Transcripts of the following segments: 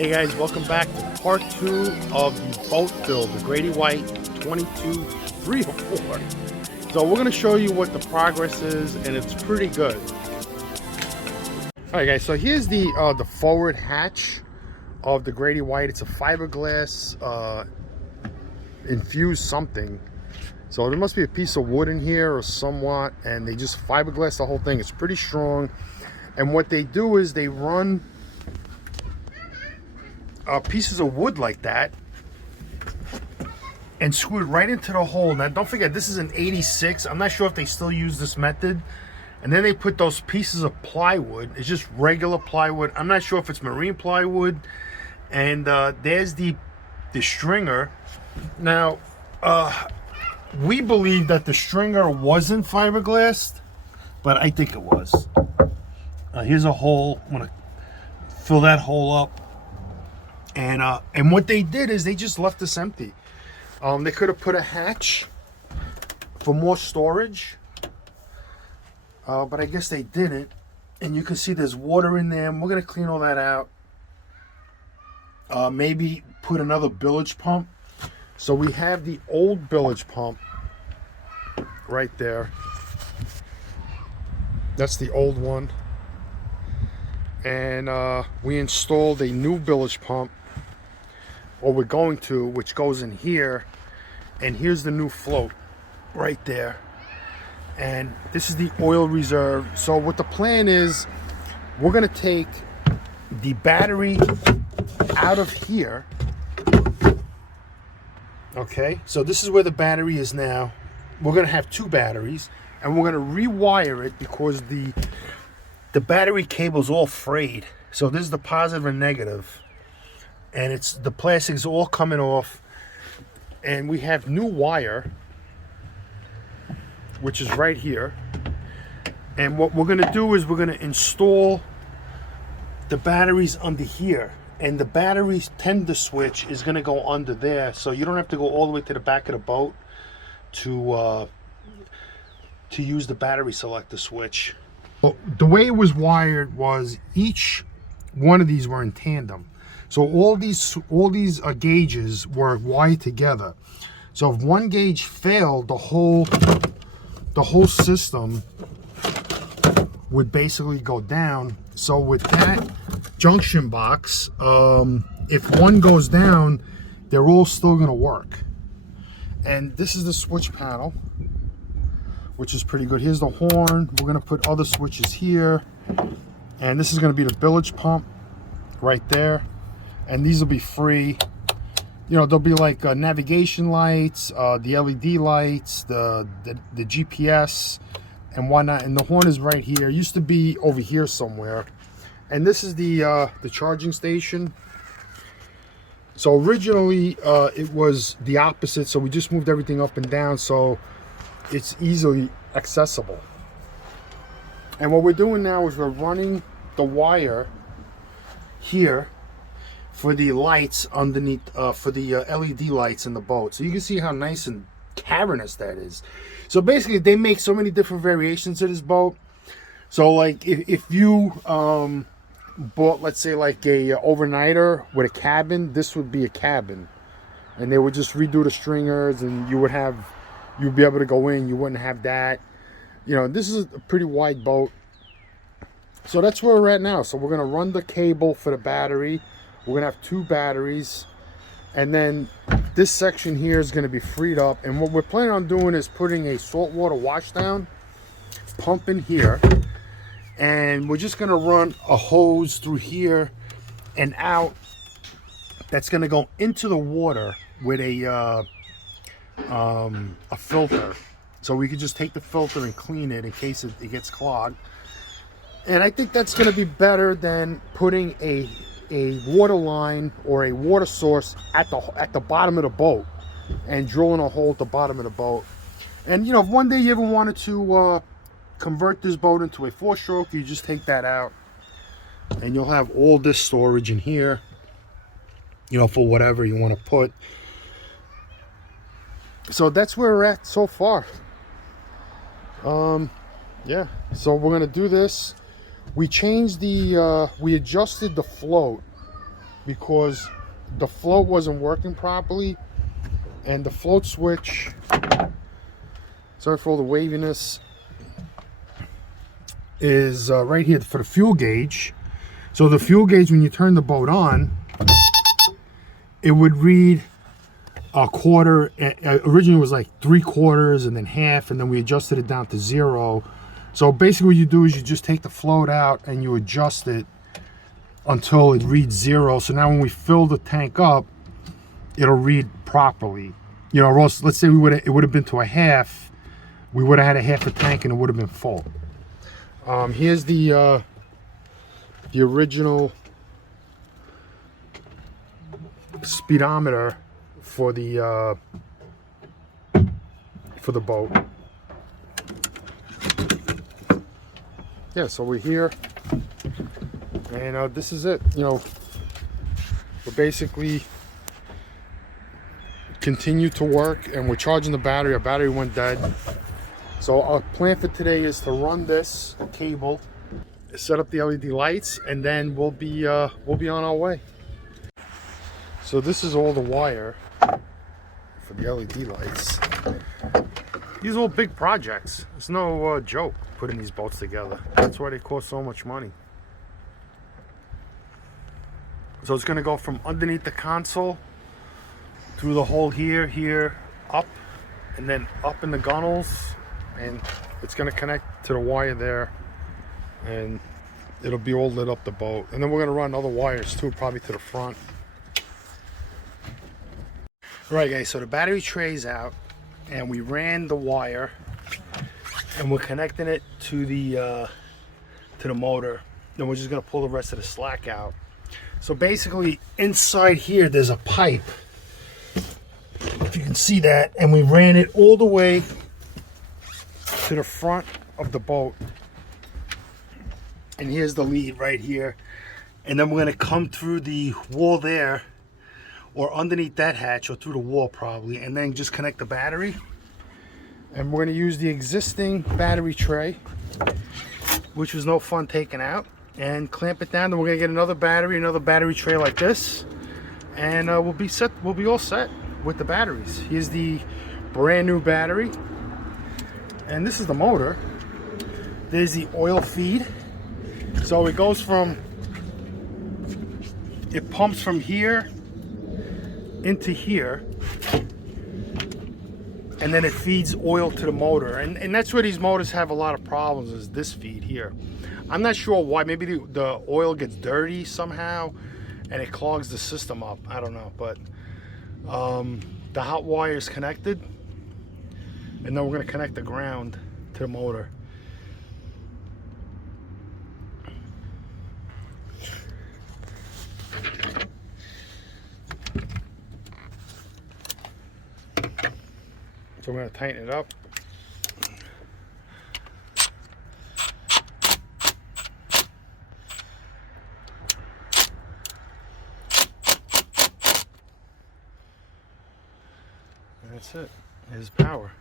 Hey guys, welcome back to part 2 of the boat build, the Grady White 22-304. So we're going to show you what the progress is, and it's pretty good. Alright guys, so here's the forward hatch of the Grady White. It's a fiberglass infused something. So there must be a piece of wood in here or somewhat, and they just fiberglass the whole thing. It's pretty strong. And what they do is they run pieces of wood like that and screw it right into the hole. Now don't forget, this is an 86. I'm not sure if they still use this method. And then they put those pieces of plywood. It's just regular plywood. I'm not sure if it's marine plywood. And there's the stringer. Now we believe that the stringer wasn't fiberglassed, but I think it was. Here's a hole. I'm gonna fill that hole up. And what they did is they just left this empty. They could have put a hatch for more storage, but I guess they didn't. And you can see there's water in there, and we're gonna clean all that out. Maybe put another bilge pump. So we have the old bilge pump right there. That's the old one. And we installed a new bilge pump, or we're going to, which goes in here. And here's the new float right there. And this is the oil reserve. So what the plan is, we're gonna take the battery out of here. Okay, so this is where the battery is now. We're gonna have two batteries, and we're gonna rewire it because the battery cable's all frayed. So this is the positive and negative, and it's the plastic's all coming off. And we have new wire, which is right here. And what we're gonna do is we're gonna install the batteries under here, and the battery tender switch is gonna go under there, so you don't have to go all the way to the back of the boat to use the battery selector switch. Well, the way it was wired was each one of these were in tandem. So all these gauges were wired together. So if one gauge failed, the whole system would basically go down. So with that junction box, if one goes down, they're all still gonna work. And this is the switch panel, which is pretty good. Here's the horn. We're gonna put other switches here. And this is gonna be the bilge pump right there. And these will be free. You know, there'll be like navigation lights, the LED lights, the GPS and whatnot. And the horn is right here. It used to be over here somewhere. And this is the charging station. So originally it was the opposite. So we just moved everything up and down so it's easily accessible. And what we're doing now is we're running the wire here for the lights underneath, for the LED lights in the boat. So you can see how nice and cavernous that is. So basically they make so many different variations of this boat. So like if you bought, let's say like a overnighter with a cabin, this would be a cabin. And they would just redo the stringers, and you'd be able to go in, you wouldn't have that. You know, this is a pretty wide boat. So that's where we're at now. So we're gonna run the cable for the battery. We're gonna have two batteries, and then this section here is gonna be freed up. And what we're planning on doing is putting a saltwater washdown pump in here, and we're just gonna run a hose through here and out. That's gonna go into the water with a filter, so we could just take the filter and clean it in case it gets clogged. And I think that's going to be better than putting a water line or a water source at the bottom of the boat and drilling a hole at the bottom of the boat. And you know, if one day you ever wanted to convert this boat into a 4-stroke, you just take that out and you'll have all this storage in here, you know, for whatever you want to put. So that's where we're at so far. Yeah, so we're gonna do this. We changed the we adjusted the float because the float wasn't working properly, and the float switch, sorry for all the waviness, is right here for the fuel gauge. So the fuel gauge, when you turn the boat on, it would read a quarter. Originally it was like 3/4 and then half, and then we adjusted it down to 0. So basically what you do is you just take the float out and you adjust it until it reads 0. So now when we fill the tank up, it'll read properly. You know, or else, let's say it would have been to a half, we would have had a half a tank and it would have been full. Here's the original speedometer for the boat. Yeah, so we're here, and this is it. You know, we're basically continue to work, and we're charging the battery. Our battery went dead. So our plan for today is to run this cable, set up the LED lights, and then we'll be on our way. So this is all the wire for the LED lights. These are all big projects. It's no joke putting these boats together. That's why they cost so much money. So it's going to go from underneath the console through the hole here, up, and then up in the gunnels, and it's going to connect to the wire there, and it'll be all lit up the boat. And then we're going to run other wires too, probably to the front. All right, guys, so the battery tray's out, and we ran the wire, and we're connecting it to the motor. Then we're just going to pull the rest of the slack out. So basically inside here there's a pipe, if you can see that, and we ran it all the way to the front of the boat, and here's the lead right here, and then we're going to come through the wall there, or underneath that hatch, or through the wall probably, and then just connect the battery. And we're going to use the existing battery tray, which was no fun taking out, and clamp it down. Then we're going to get another battery tray like this, and we'll be set. We'll be all set with the batteries. Here's the brand new battery, and this is the motor. There's the oil feed. So it goes from, it pumps from here into here, and then it feeds oil to the motor, and that's where these motors have a lot of problems, is this feed here. I'm not sure why. Maybe the oil gets dirty somehow and it clogs the system up. I don't know, but the hot wire is connected, and then we're going to connect the ground to the motor. So we're going to tighten it up. And that's it. Here's power.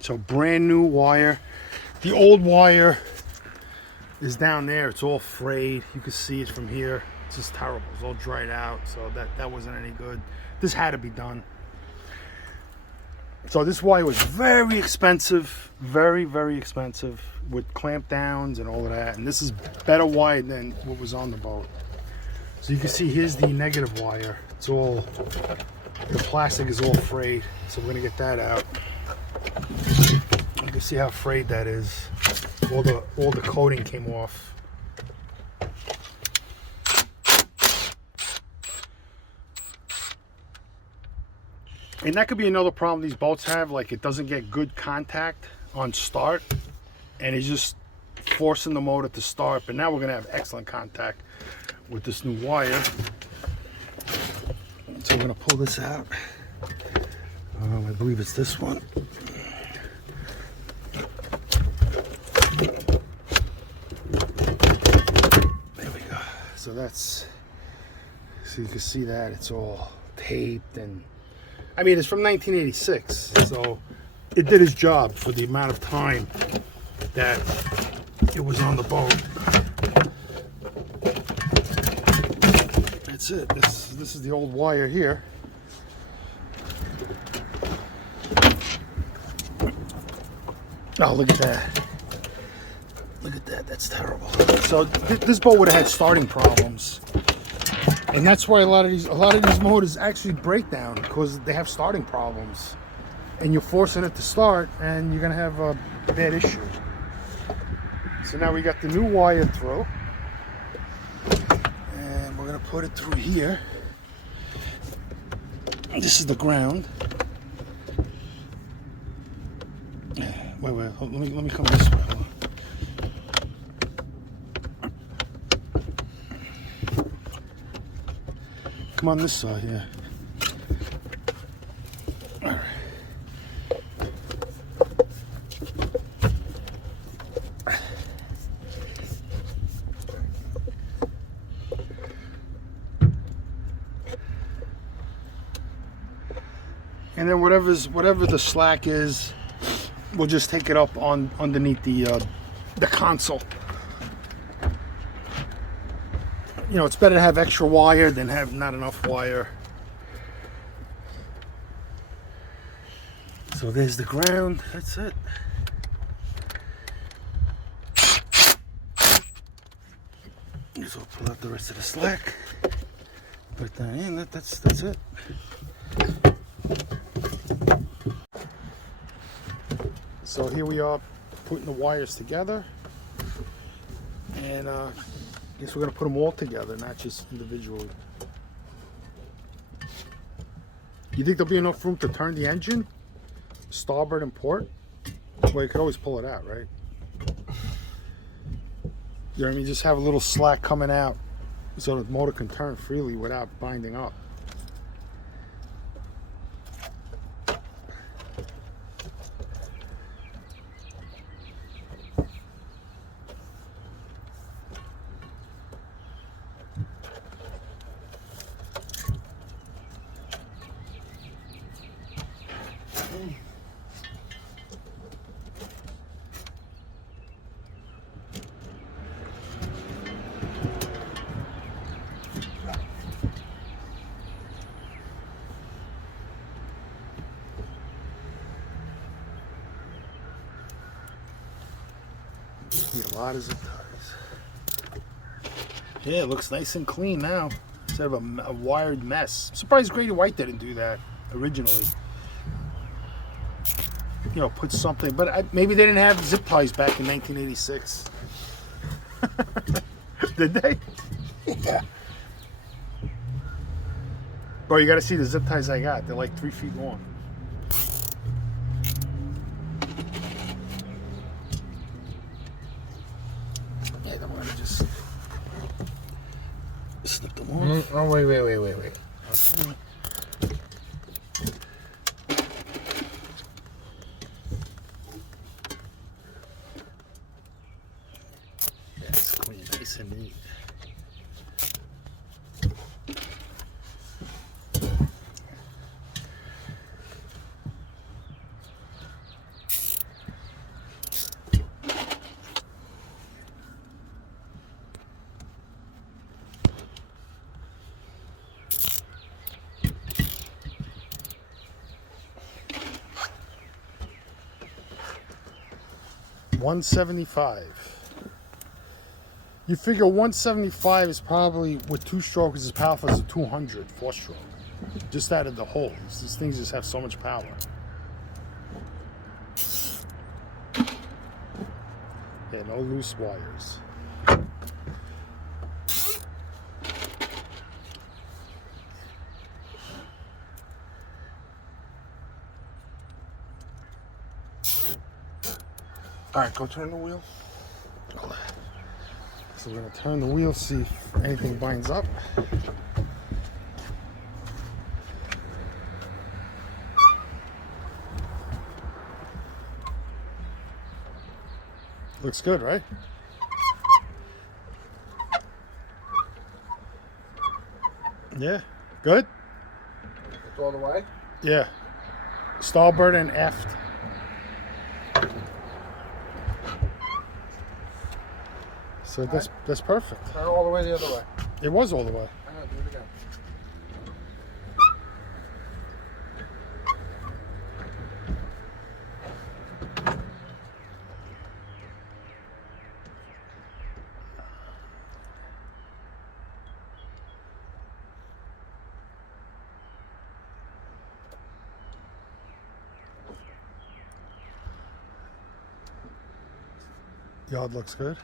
So brand new wire. The old wire is down there. It's all frayed. You can see it from here. It's just terrible. It's all dried out. So that wasn't any good. This had to be done. So this wire was very expensive. Very, very expensive, with clamp downs and all of that. And this is better wire than what was on the boat. So you can see here's the negative wire. It's all, the plastic is all frayed. So we're gonna get that out. You can see how frayed that is. All the coating came off. And that could be another problem these boats have, like it doesn't get good contact on start, and it's just forcing the motor to start. But now we're gonna have excellent contact with this new wire. So we're gonna pull this out. I believe it's this one. There we go. So So that's, so you can see that it's all taped, and I mean, it's from 1986, so it did its job for the amount of time that it was on the boat. That's it. This is the old wire here. Oh, look at that. Look at that. That's terrible. So this boat would have had starting problems. And that's why a lot of these motors actually break down, because they have starting problems. And you're forcing it to start, and you're going to have a bad issue. So now we got the new wire through. And we're going to put it through here. This is the ground. Wait, let me come this way. Hold on. Come on this side, yeah. All right. And then whatever the slack is, we'll just take it up on underneath the console. You know, it's better to have extra wire than have not enough wire. So there's the ground. That's it. So we'll pull out the rest of the slack. Put that in. That's it. So here we are putting the wires together, and I guess we're going to put them all together, not just individually. You think there'll be enough room to turn the engine, starboard and port? Well, you could always pull it out, right? You know what I mean? Just have a little slack coming out so the motor can turn freely without binding up. A lot of zip ties. Yeah, it looks nice and clean now, instead of a wired mess. I'm surprised Grady White didn't do that originally. You know, put something, but maybe they didn't have zip ties back in 1986. Did they? Yeah. Bro, you got to see the zip ties I got. They're like 3 feet long. Yeah, then we're gonna just slip them off. Oh, wait. Okay. That's clean, nice and neat. $175. You figure 175 is probably, with 2 strokes, as powerful as a 200 4-stroke. Just out of the holes. These things just have so much power. Yeah, no loose wires. All right, go turn the wheel. So we're gonna turn the wheel, see if anything binds up. Looks good, right? Yeah, good. It's all the way? Yeah. Starboard and aft. So that's perfect. Turn all the way the other way. It was all the way. I know, do it again. Yard looks good.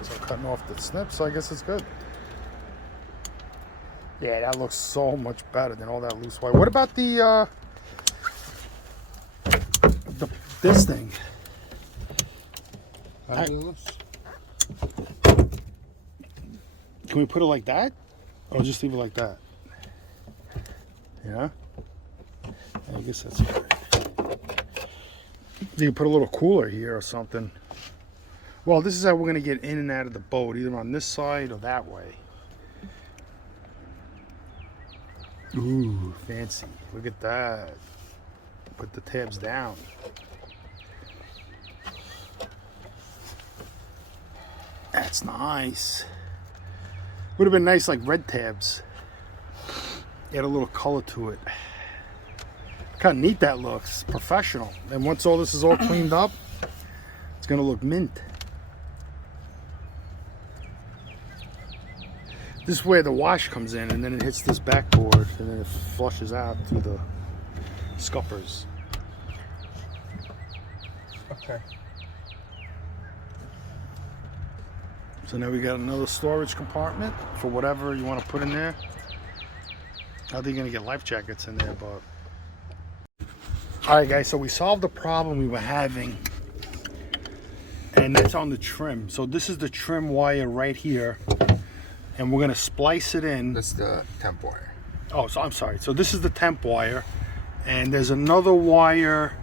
So cutting off the snips, so I guess it's good. Yeah, that looks so much better than all that loose wire. What about this thing? Can Can we put it like that? Or just leave it like that? Yeah? I guess that's good. You can put a little cooler here or something. Well, this is how we're going to get in and out of the boat, either on this side or that way. Ooh, fancy. Look at that. Put the tabs down. That's nice. Would have been nice like red tabs. Add a little color to it. Kind of neat that looks. Professional. And once all this is all cleaned up, it's going to look mint. This is where the wash comes in, and then it hits this backboard, and then it flushes out through the scuppers. Okay. So now we got another storage compartment for whatever you want to put in there. I think you're going to get life jackets in there, but... Alright guys, so we solved the problem we were having, and that's on the trim. So this is the trim wire right here, and we're going to splice it in. That's the temp wire. Oh, so I'm sorry. So this is the temp wire, and there's another wire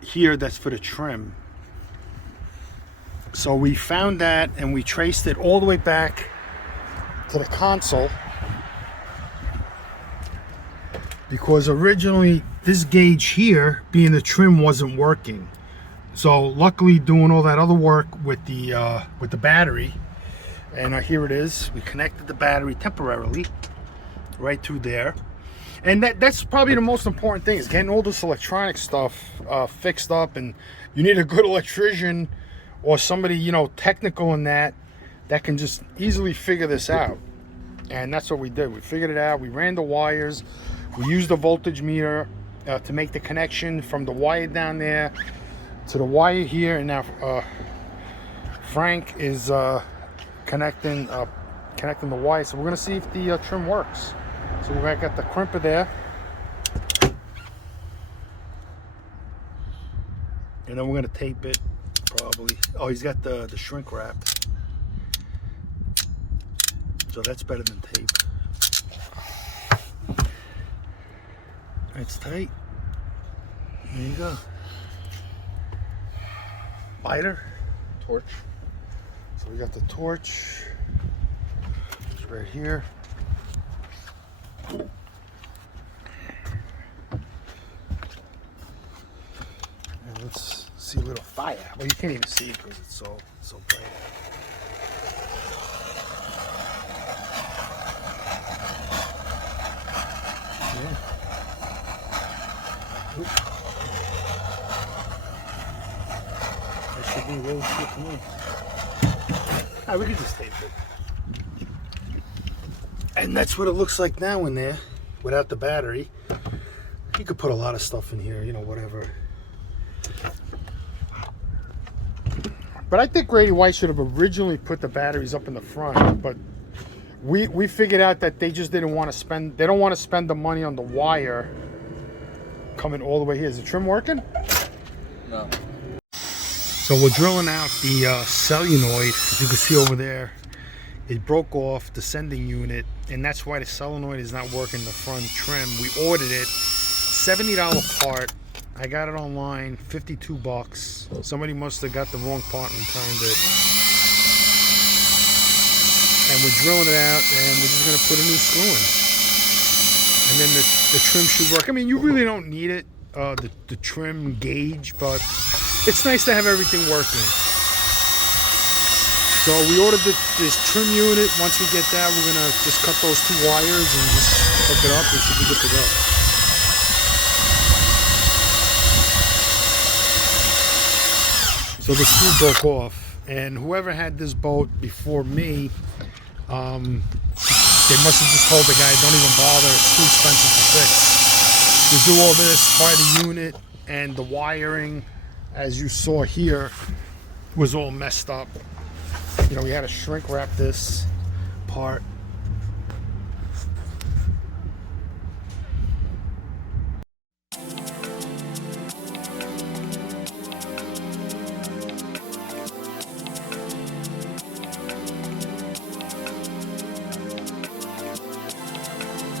here that's for the trim. So we found that, and we traced it all the way back to the console, because originally this gauge here, being the trim, wasn't working. So luckily, doing all that other work with the battery, and here it is. We connected the battery temporarily right through there, and that's probably the most important thing, is getting all this electronic stuff fixed up. And you need a good electrician or somebody, you know, technical in that can just easily figure this out. And that's what we did. We figured it out. We ran the wires. We used the voltage meter to make the connection from the wire down there to the wire here. And now Frank is connecting the wire. So we're going to see if the trim works. So we're going to get the crimper there. And then we're going to tape it, probably. Oh, he's got the shrink wrap. So that's better than tape. It's tight. There you go. Lighter. Torch. So we got the torch. It's right here. And let's see a little fire. Well, you can't even see it because it's so bright. Yeah. That should be really good to me. We could just tape it. And that's what it looks like now in there, without the battery. You could put a lot of stuff in here, you know, whatever. But I think Grady White should have originally put the batteries up in the front, but we figured out that they just didn't want to spend, they don't want to spend the money on the wire coming all the way here. Is the trim working? No. So we're drilling out the solenoid. As you can see over there, it broke off the sending unit, and that's why the solenoid is not working the front trim. We ordered it, $70 part. I got it online, 52 bucks. Somebody must have got the wrong part and returned it. And we're drilling it out, and we're just gonna put a new screw in. And then the trim should work. I mean, you really don't need it, the trim gauge, but it's nice to have everything working. So we ordered this trim unit. Once we get that, we're gonna just cut those 2 wires and just hook it up. We should be good to go. So the screw broke off, and whoever had this boat before me, they must have just told the guy, don't even bother, it's too expensive to fix. You do all this, buy the unit, and the wiring, as you saw here, was all messed up. You know, we had to shrink wrap this part